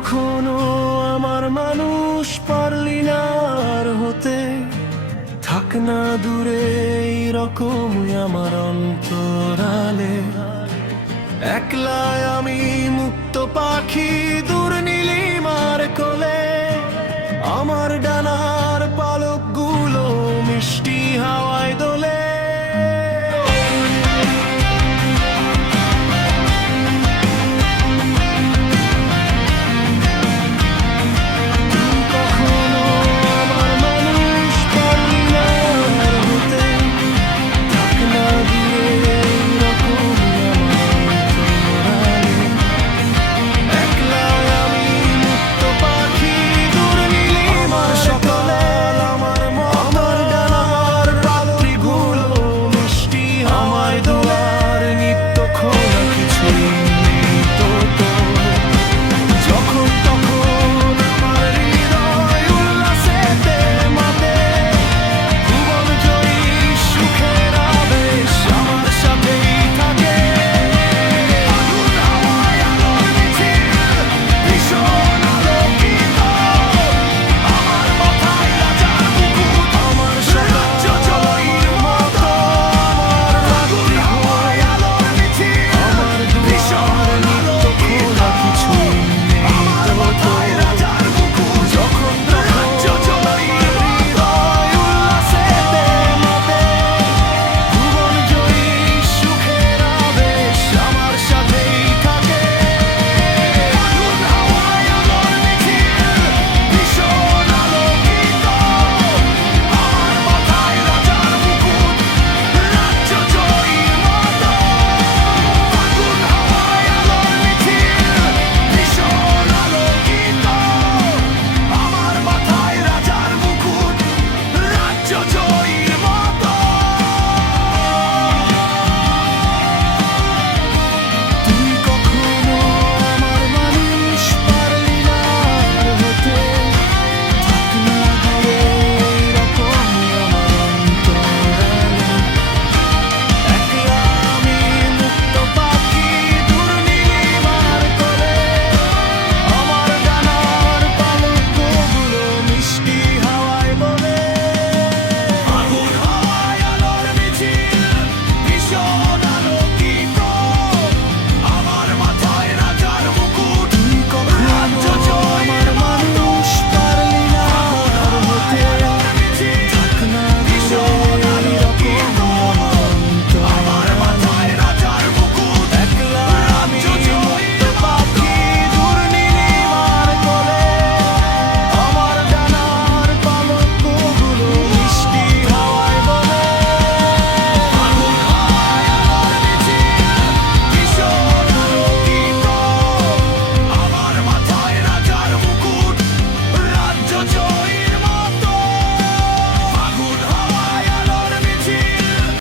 কখনো আমার মানুষ পারলি না আর হতে। থাক না দূরে রকম আমার অন্তরালে। একলায় আমি মুক্ত পাখি দূর